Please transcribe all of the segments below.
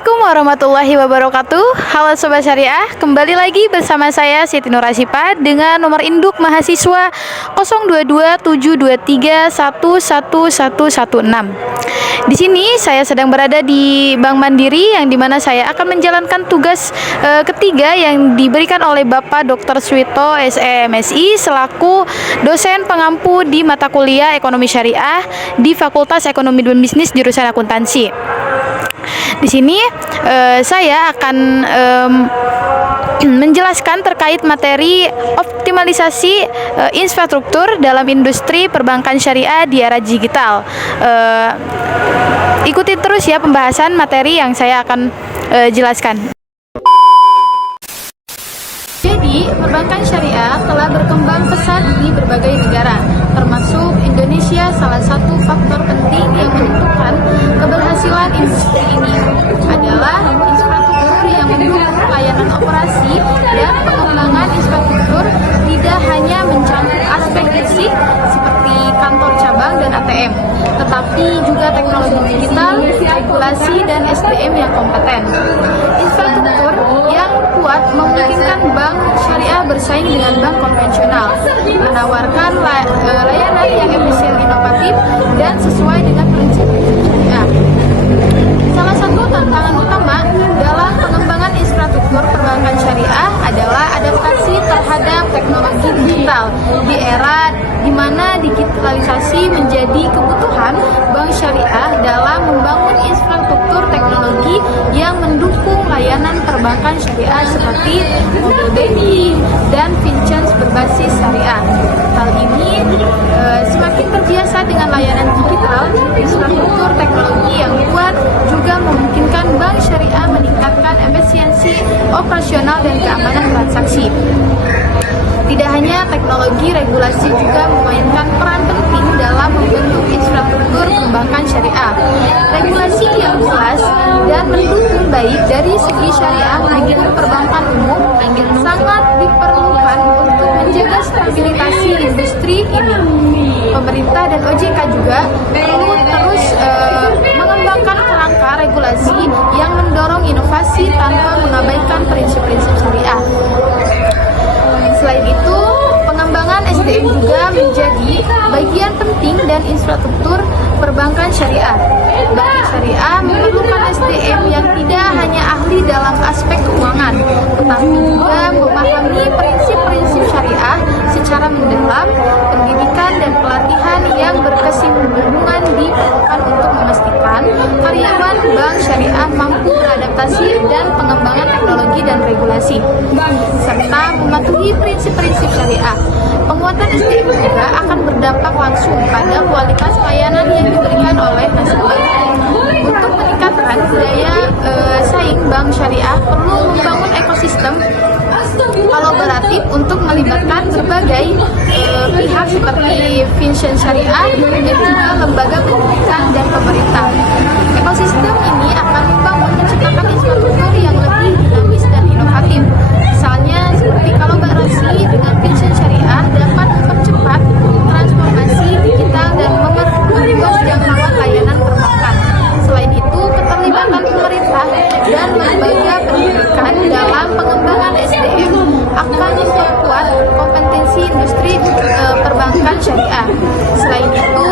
Assalamualaikum warahmatullahi wabarakatuh. Halo Sobat Syariah, kembali lagi bersama saya Siti Nur Asipa dengan nomor induk mahasiswa 022723111116. Di sini saya sedang berada di Bank Mandiri yang dimana saya akan menjalankan tugas ketiga yang diberikan oleh Bapak Dr. Suwito SEMSI selaku dosen pengampu di mata kuliah Ekonomi Syariah di Fakultas Ekonomi dan Bisnis jurusan Akuntansi. Di sini saya akan menjelaskan terkait materi optimalisasi infrastruktur dalam industri perbankan syariah di era digital. Ikuti terus ya pembahasan materi yang saya akan jelaskan. Jadi, perbankan syariah telah berkembang pesat di berbagai negara, termasuk Indonesia. Salah satu faktor penting yang menentukan keberhasilan industri ini adalah infrastruktur yang mendukung layanan operasi dan pengembangan infrastruktur tidak hanya mencakup aspek fisik seperti kantor cabang dan ATM, tetapi juga teknologi digital, regulasi, dan SDM yang kompeten. Infrastruktur yang kuat memungkinkan bank syariah bersaing dengan bank konvensional, menawarkan layanan yang efisien, inovatif, dan sesuai dengan prinsip syariah. Salah satu tantangan utama dalam pengembangan infrastruktur perbankan syariah adalah adaptasi terhadap teknologi digital di era di mana digitalisasi menjadi kebutuhan bank syariah dalam membangun infrastruktur teknologi yang mendukung layanan perbankan syariah seperti mobile banking dan fintech berbasis syariah. Hal ini semakin terbiasa dengan layanan digital, infrastruktur teknologi yang kuat juga memungkinkan bank syariah meningkatkan efisiensi operasional dan keamanan transaksi. Tidak hanya teknologi, regulasi juga memainkan peran penting dalam membentuk infrastruktur perbankan syariah. Regulasi yang jelas dan mendukung baik dari segi syariah maupun perbankan umum sangat diperlukan untuk menjaga stabilitas industri ini. Pemerintah dan OJK juga perlu terus mengembangkan kerangka regulasi yang mendorong inovasi tanpa mengabaikan prinsip-prinsip syariah. Selain itu, pengembangan SDM juga menjadi bagian penting dan infrastruktur perbankan syariah. Bank syariah memerlukan SDM yang tidak hanya ahli dalam aspek keuangan, tetapi juga memahami prinsip-prinsip syariah secara mendalam. Pendidikan dan pelatihan yang berkesinambungan diperlukan untuk memastikan karyawan bank syariah mampu beradaptasi dan pengembangan teknologi dan regulasi, serta mematuhi prinsip-prinsip syariah. Penguatan SDM juga akan berdampak langsung pada kualitas layanan yang diberikan oleh nasabah. Untuk meningkatkan daya saing bank syariah perlu membangun ekosistem kolaboratif untuk melibatkan berbagai pihak seperti fintech syariah dan juga lembaga pendidikan dan pemerintah. Ekosistem ini akan membangun menciptakan infrastruktur yang lebih dinamis dan inovatif. Misalnya seperti kolaborasi dengan fintech syariah dapat mempercepat transformasi digital dan memperluas jangkauan layanan perbankan. Selain itu, keterlibatan pemerintah dan lembaga pendidikan dalam pengembangan SDM akan memperkuat kompetensi industri perbankan syariah. Selain itu,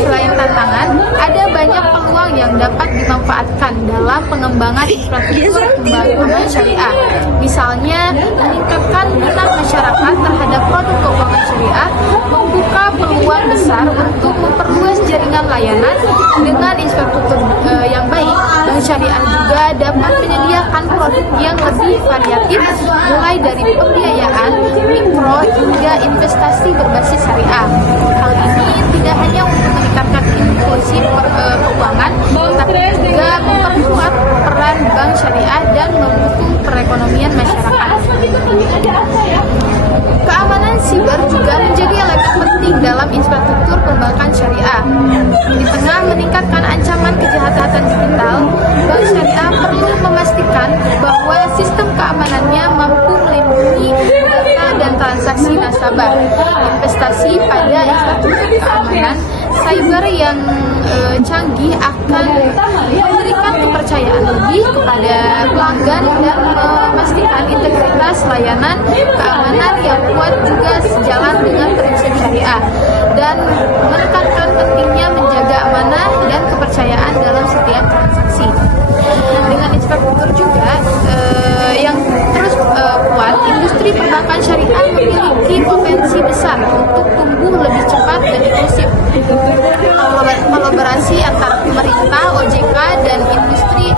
selain tantangan, ada banyak peluang yang dapat dimanfaatkan dalam pengembangan infrastruktur perbankan syariah. Misalnya, meningkatkan minat masyarakat terhadap produk keuangan syariah, membuka peluang besar untuk memperluas jaringan layanan dengan infrastruktur yang baik. Bank syariah juga dapat menyediakan produk yang lebih variatif, mulai dari pembiayaan, mikro, hingga investasi berbasis syariah. Hal ini tidak hanya untuk meningkatkan inklusi keuangan, tetapi juga memperkuat peran bank syariah dan mendukung perekonomian masyarakat. Keamanan siber juga menjadi elemen penting dalam infrastruktur perbankan syariah. Di tengah meningkatkan ancaman kejahatan digital, bank syariah perlu memastikan bahwa sistem keamanannya mampu melindungi data dan transaksi nasabah. Investasi pada infrastruktur keamanan cyber yang canggih akan memberikan kepercayaan lebih kepada pelanggan dan memastikan integritas layanan keamanan yang kuat juga sejalan dengan prinsip syariah, dan menekankan pentingnya menjaga amanah dan kepercayaan dalam setiap transaksi. Dengan inspektur juga yang terus kuat, industri perbankan syariah memiliki potensi besar untuk tumbuh lebih cepat dan inklusif. Kolaborasi antara pemerintah, OJK, dan industri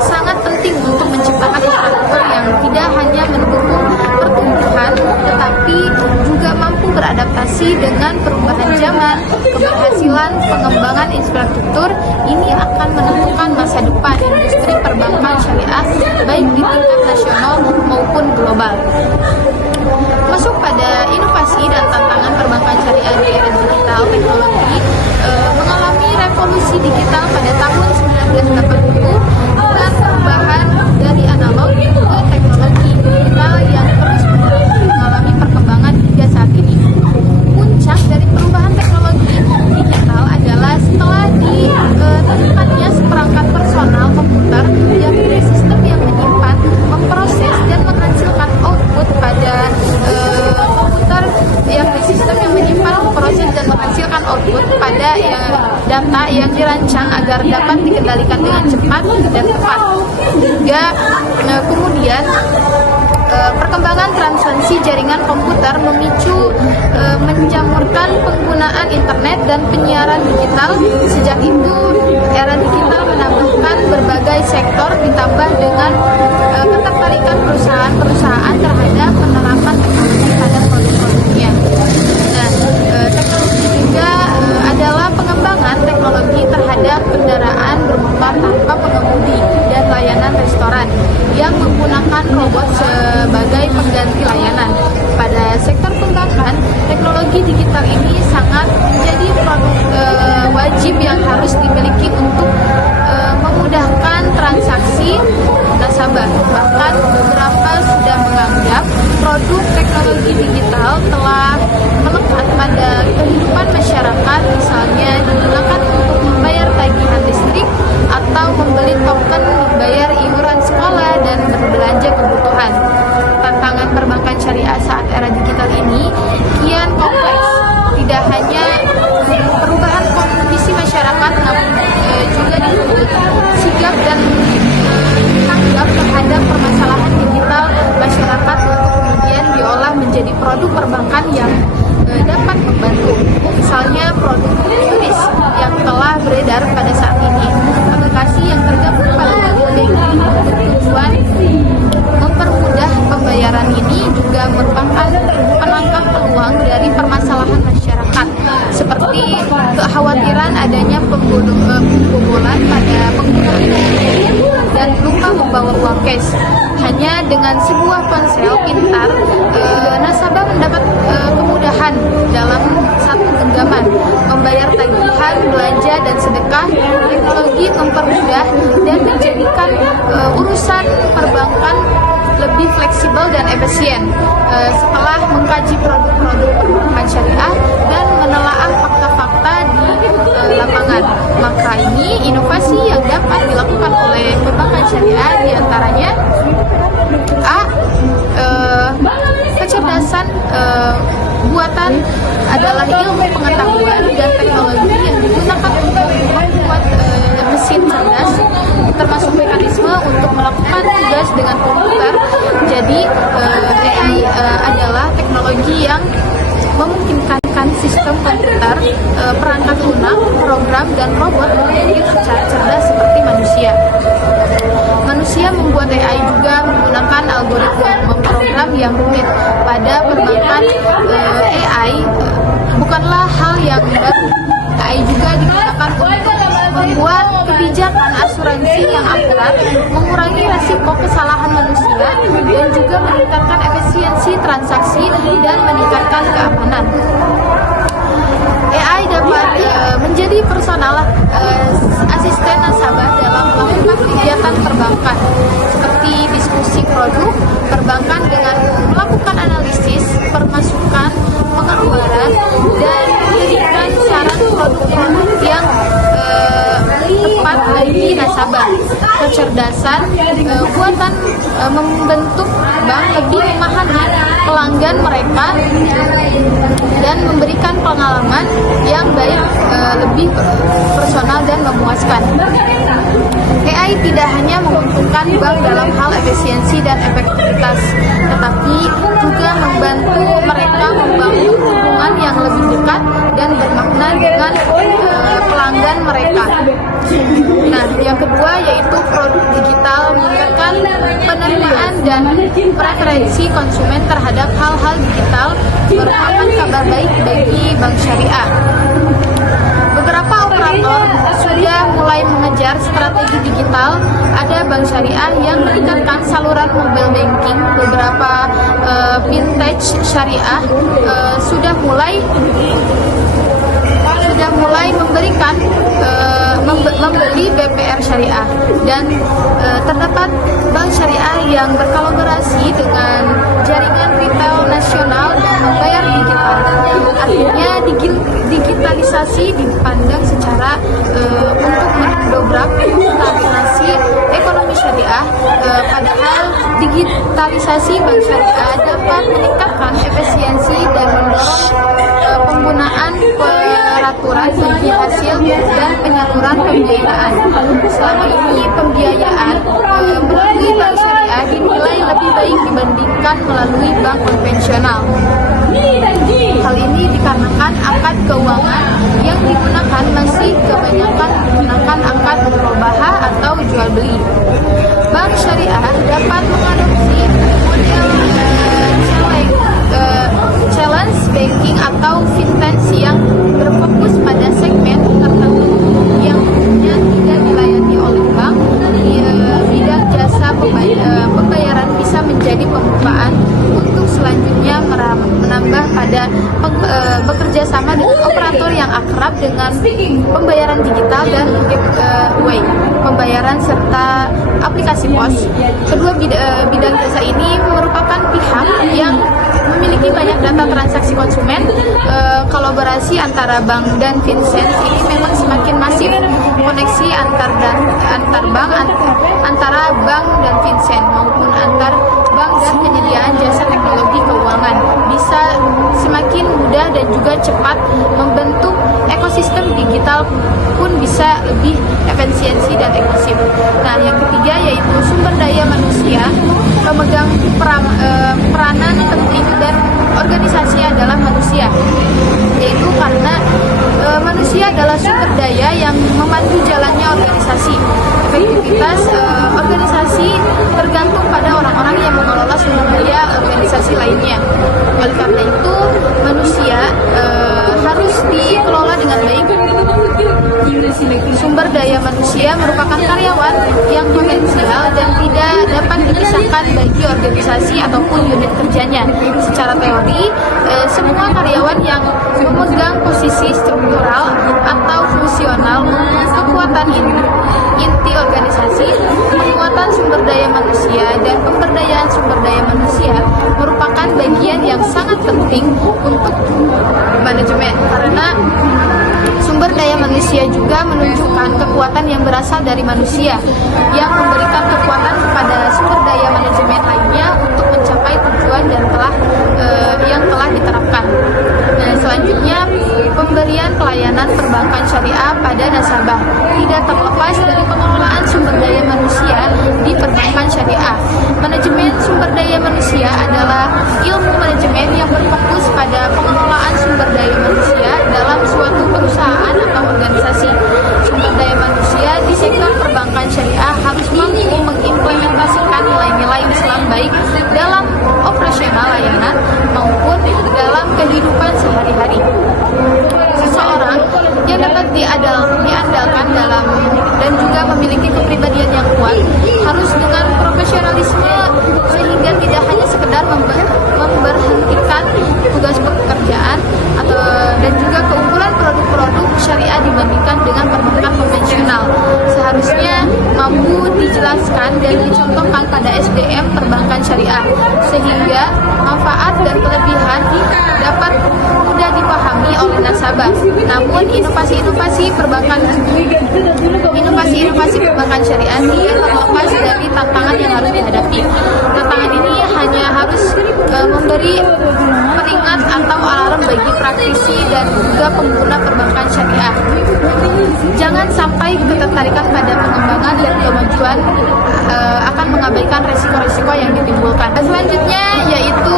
sangat penting untuk menciptakan infrastruktur yang tidak hanya mendukung pertumbuhan, tetapi juga mampu beradaptasi dengan perubahan zaman. Keberhasilan pengembangan infrastruktur ini akan menentukan masa depan industri perbankan syariah baik di tingkat nasional maupun global. Masuk pada inovasi dan tantangan perbankan syariah di era digital, teknologi mengalami revolusi digital pada tahun 1980 dan perubahan dari analog ke teknologi digital yang terus mengalami perkembangan hingga saat ini. Puncak dari perubahan teknologi digital adalah setelah ditemukannya seperangkat personal komputer yang sistem yang menyimpan, memproses, dan menghasilkan output pada komputer yang sistem yang menyimpan, memproses, dan menghasilkan output pada data yang dirancang agar dapat dikendalikan dengan cepat dan tepat. Hingga kemudian perkembangan transaksi jaringan komputer memicu menjamurkan penggunaan internet dan penyiaran digital. Sejak itu, era digital menambahkan berbagai sektor ditambah dengan ketertarikan perusahaan-perusahaan terhadap penerapan teknologi pada produk-produknya. Nah, teknologi juga adalah pengembangan teknologi terhadap kendaraan bermotor tanpa pengemudi dan layanan restoran yang menggunakan robot sebagai pengganti layanan. Pada sektor perbankan, teknologi digital ini sangat menjadi produk wajib yang harus dimiliki untuk memudahkan transaksi nasabah. Bahkan beberapa sudah menganggap produk teknologi digital telah melekat pada kehidupan masyarakat, misalnya digunakan untuk membayar tagihan listrik atau membeli token membayar iuran sekolah dan berbelanja kebutuhan. Tantangan perbankan syariah saat era digital ini kian kompleks. Tidak hanya perubahan kondisi masyarakat, namun juga dituntut sigap dan tanggap terhadap permasalahan digital masyarakat untuk kemudian diolah menjadi produk perbankan yang dapat membantu. Misalnya produk QRIS yang telah beredar pada saat ini. Aplikasi yang tergabung pada berbagai tujuan mempermudah pembayaran ini juga merupakan penangkap peluang dari permasalahan masyarakat, seperti kekhawatiran adanya pembobolan pada pengguna dan lupa membawa uang cash. Hanya dengan sebuah ponsel pintar, nasabah mendapat kemudahan dalam satu genggaman membayar tagihan, belanja, dan sedekah. Teknologi mempermudah dan menjadikan urusan perbankan lebih fleksibel dan efisien. Setelah mengkaji produk-produk perbankan syariah dan menelaah fakta-fakta di lapangan, maka ini inovasi yang dapat dilakukan oleh perbankan syariah diantaranya kecerdasan buatan adalah ilmu pengetahuan dan teknologi yang digunakan untuk membuat mesin cerdas, termasuk mekanisme untuk melakukan tugas dengan komputer. Jadi AI adalah teknologi yang memungkinkan sistem komputer, perangkat lunak, program, dan robot berpikir secara cerdas seperti manusia. Manusia membuat AI juga menggunakan algoritma memprogram yang rumit. Pada perbankan, AI bukanlah hal yang baru. AI juga digunakan untuk membuat kebijakan asuransi yang akurat, mengurangi resiko kesalahan manusia, dan juga meningkatkan efisiensi transaksi dan meningkatkan keamanan. AI dapat menjadi personal asisten nasabah dalam melakukan kegiatan perbankan seperti diskusi produk perbankan dengan melakukan analisis permasukan, pengeluaran, dan memberikan saran nasabah. Kecerdasan buatan membentuk bank lebih memahami pelanggan mereka dan memberikan pengalaman yang baik, lebih personal dan memuaskan. AI tidak hanya menguntungkan bank dalam hal efisiensi dan efektivitas, tetapi juga membantu mereka membangun hubungan yang lebih dekat dan bermakna dengan pelanggan mereka. Nah, yang kedua yaitu produk digital meningkatkan penerimaan dan preferensi konsumen terhadap hal-hal digital merupakan kabar baik bagi bank syariah. Beberapa operator sudah mulai mengejar strategi digital. Ada bank syariah yang meningkatkan saluran mobile banking. Beberapa vintage syariah sudah mulai memberikan membeli BPR syariah, dan terdapat bank syariah yang berkolaborasi dengan jaringan retail nasional membayar digital. Artinya digitalisasi dipandang secara untuk mendobrak stabilisasi ekonomi syariah, padahal digitalisasi bank syariah dapat meningkatkan efisiensi dan mendorong penggunaan peraturan bagi hasil dan penyaluran pembiayaan. Selama ini pembiayaan melalui bank syariah dinilai lebih baik dibandingkan melalui bank konvensional. Hal ini dikarenakan akad keuangan yang digunakan masih kebanyakan menggunakan akad murabahah atau jual beli. Bank syariah dapat mengadopsi model challenge banking atau fintech yang berfokus pada segmen tertentu yang umumnya tidak dilayani oleh bank. Bidang jasa pembayaran bisa menjadi pembukaan untuk selanjutnya menambah pada bekerja sama dengan operator yang akrab dengan pembayaran digital dan gateway pembayaran serta aplikasi pos. Kedua bidang jasa ini merupakan pihak yang memiliki banyak data transaksi konsumen. Kolaborasi antara bank dan fintech ini memang semakin masif. Koneksi antar bank, antara bank dan fintech maupun antar bank dan penyediaan jasa teknologi keuangan bisa semakin mudah dan juga cepat. Membentuk ekosistem digital pun bisa lebih efisiensi dan inklusif. Nah, yang ketiga yaitu sumber daya manusia memegang peranan penting, dan organisasi adalah manusia, yaitu karena manusia adalah sumber daya yang memandu jalannya organisasi. Efektivitas organisasi tergantung pada orang-orang yang mengelola sumber daya organisasi lainnya. Oleh karena itu, manusia harus dikelola dengan baik. Sumber daya manusia merupakan karyawan yang potensial dan tidak dapat dipisahkan bagi organisasi ataupun unit kerjanya. Secara teori, semua karyawan yang memegang posisi struktural atau fungsional untuk kekuatan inti organisasi, penguatan sumber daya manusia dan pemberdayaan sumber daya manusia merupakan bagian yang sangat penting untuk manajemen, karena sumber daya manusia juga menunjukkan kekuatan yang berasal dari manusia yang memberikan kekuatan kepada sumber daya manajemen lainnya untuk mencapai tujuan yang telah diterapkan. Nah, selanjutnya pemberian pelayanan perbankan syariah pada nasabah tidak terlepas dari pengelolaan sumber daya manusia di perbankan syariah. Manajemen sumber daya manusia adalah ilmu manajemen yang berfokus pada pengelolaan sumber daya manusia dalam suatu perusahaan atau organisasi. Sumber daya manusia di sektor perbankan syariah harus mampu mengimplementasikan nilai-nilai Islam baik dalam operasional layanan maupun dalam kehidupan sehari-hari. Seseorang yang dapat diandalkan dalam dan juga memiliki kepribadian yang kuat harus dengan profesionalisme, sehingga tidak hanya sekedar memberhentikan tugas pekerjaan dan juga keunggulan produk-produk syariah dibandingkan dengan perbankan konvensional. Seharusnya mampu dijelaskan dan dicontohkan pada SDM perbankan syariah, sehingga manfaat dan kelebihan dapat mudah dipahami oleh nasabah. Namun inovasi perbankan syariah tidak terlepas dari tantangan yang harus dihadapi. Tantangan ini hanya harus memberi peringat atau alarm bagi praktisi dan juga pengguna perbankan syariah. Jangan sampai ketertarikan pada pengembangan dan kemajuan akan mengabaikan resiko-resiko yang ditimbulkan. Dan selanjutnya yaitu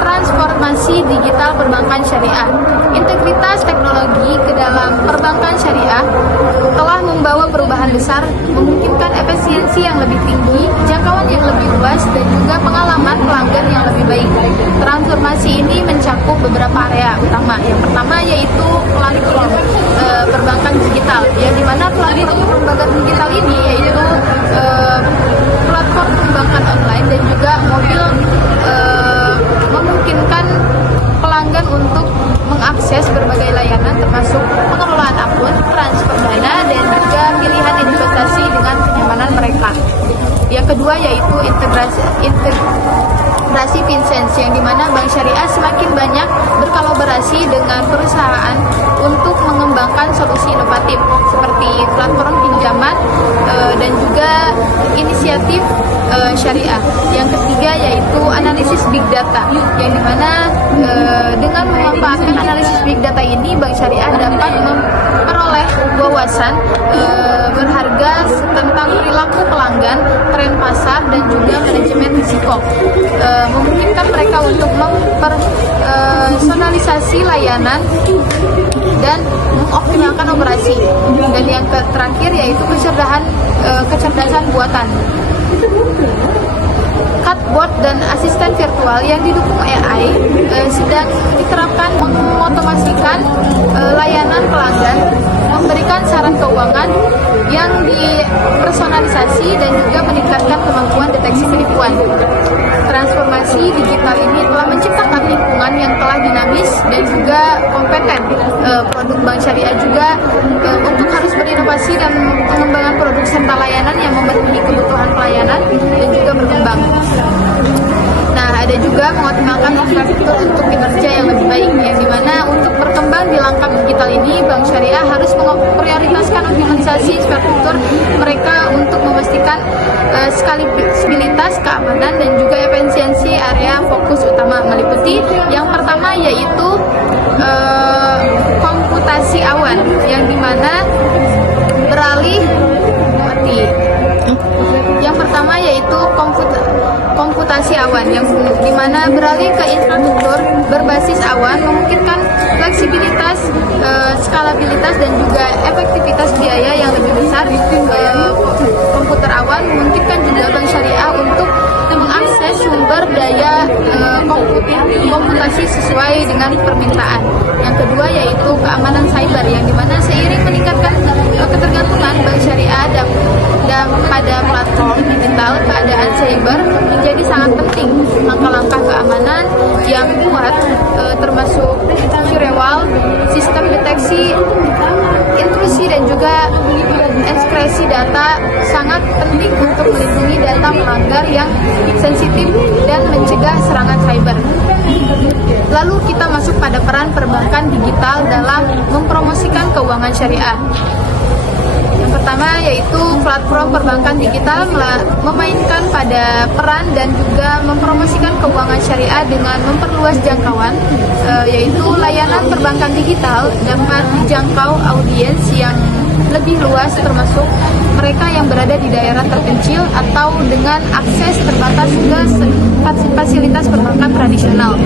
transformasi digital perbankan syariah. Integritas teknologi ke dalam perbankan syariah telah membawa perubahan besar, memungkinkan efisiensi yang lebih tinggi, jangkauan yang lebih luas, dan juga pengalaman pelanggan yang lebih baik. Transformasi ini mencakup beberapa area utama. Yang pertama yaitu platform perbankan digital, yang dimana platform perbankan digital ini yaitu platform perbankan online dan juga mobil memungkinkan pelanggan untuk mengakses berbagai layanan termasuk pengelolaan akun, transfer dana, dan juga pilihan investasi dengan kenyamanan mereka. Yang kedua yaitu integrasi Vincennes, yang dimana Bank Syariah semakin banyak berkolaborasi dengan perusahaan untuk mengembangkan solusi inovatif seperti platform pinjaman dan juga inisiatif syariah. Yang ketiga yaitu analisis big data, yang dimana dengan memanfaatkan analisis big data ini Bank Syariah dapat memperoleh wawasan berharga tentang perilaku pelanggan, tren pasar, dan juga manajemen risiko. Memungkinkan mereka untuk mempersonalisasi layanan dan mengoptimalkan operasi. Dan yang terakhir yaitu kecerdasan buatan. Chatbot dan asisten virtual yang didukung AI sedang diterapkan mengotomasikan layanan pelanggan, memberikan saran keuangan yang dipersonalisasi dan juga meningkatkan kemampuan deteksi penipuan. Transformasi digital ini telah menciptakan lingkungan yang telah dinamis dan juga kompeten. Produk Bank Syariah juga untuk harus berinovasi dan pengembangan produk serta layanan yang memenuhi kebutuhan pelayanan dan juga berkembang. Nah, ada juga mengoptimalkan infrastruktur untuk kinerja yang lebih baik, yang dimana untuk berkembang di langkah digital ini Bank Syariah harus memprioritaskan optimalisasi infrastruktur mereka untuk memastikan skalabilitas, keamanan, dan juga efisiensi area fokus utama meliputi yang pertama yaitu komputasi awan, yang dimana beralih yang pertama yaitu komputasi awan, yang dimana beralih ke infrastruktur berbasis awan memungkinkan fleksibilitas, skalabilitas, dan juga efektivitas biaya yang lebih besar. Komputer awan memungkinkan juga Bank Syariah untuk mengakses sumber daya komputasi sesuai dengan permintaan. Yang kedua yaitu keamanan cyber, yang dimana seiring meningkatkan ketergantungan Bank Syariah dan pada platform digital, keadaan cyber menjadi sangat penting. Langkah-langkah keamanan yang kuat termasuk firewall, sistem deteksi intrusi, dan juga enkripsi data sangat penting untuk melindungi data pelanggar yang sensitif dan mencegah serangan cyber. Lalu kita masuk pada peran perbankan digital dalam mempromosikan keuangan syariah. Yang pertama yaitu platform perbankan digital memainkan pada peran dan juga mempromosikan keuangan syariah dengan memperluas jangkauan, yaitu layanan perbankan digital dapat dijangkau audiens yang lebih luas termasuk mereka yang berada di daerah terpencil atau dengan akses terbatas ke fasilitas perbankan tradisional.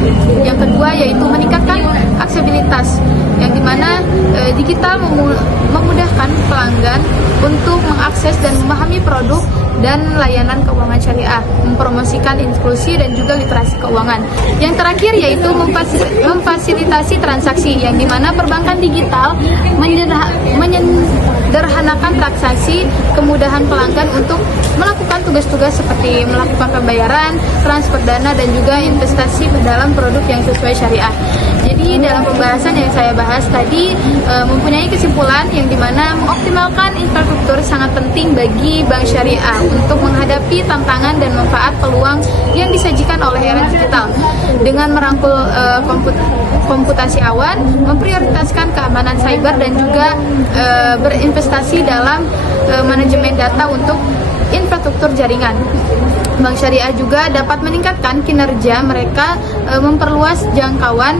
Yang kedua yaitu meningkatkan aksesibilitas, yang dimana digital memudahkan pelanggan untuk mengakses dan memahami produk dan layanan keuangan syariah, mempromosikan inklusi dan juga literasi keuangan. Yang terakhir yaitu memfasilitasi transaksi, yang dimana perbankan digital menyederhanakan transaksi, kemudahan pelanggan untuk melakukan tugas-tugas seperti melakukan pembayaran, transfer dana, dan juga investasi ke dalam produk yang sesuai syariah. Jadi dalam pembahasan yang saya bahas tadi mempunyai kesimpulan yang dimana mengoptimalkan infrastruktur sangat penting bagi bank syariah untuk menghadapi tantangan dan manfaat peluang yang disajikan oleh era digital. Dengan merangkul komputasi awan, memprioritaskan keamanan cyber dan juga berinvestasi dalam manajemen data untuk infrastruktur jaringan. Bank syariah juga dapat meningkatkan kinerja mereka, memperluas jangkauan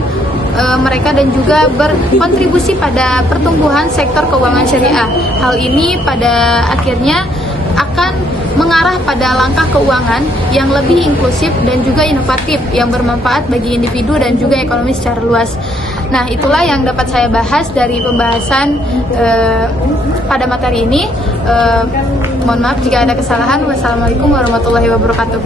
mereka dan juga berkontribusi pada pertumbuhan sektor keuangan syariah. Hal ini pada akhirnya akan mengarah pada langkah keuangan yang lebih inklusif dan juga inovatif yang bermanfaat bagi individu dan juga ekonomi secara luas. Nah, itulah yang dapat saya bahas dari pembahasan pada materi ini. Mohon maaf jika ada kesalahan. Wassalamualaikum warahmatullahi wabarakatuh.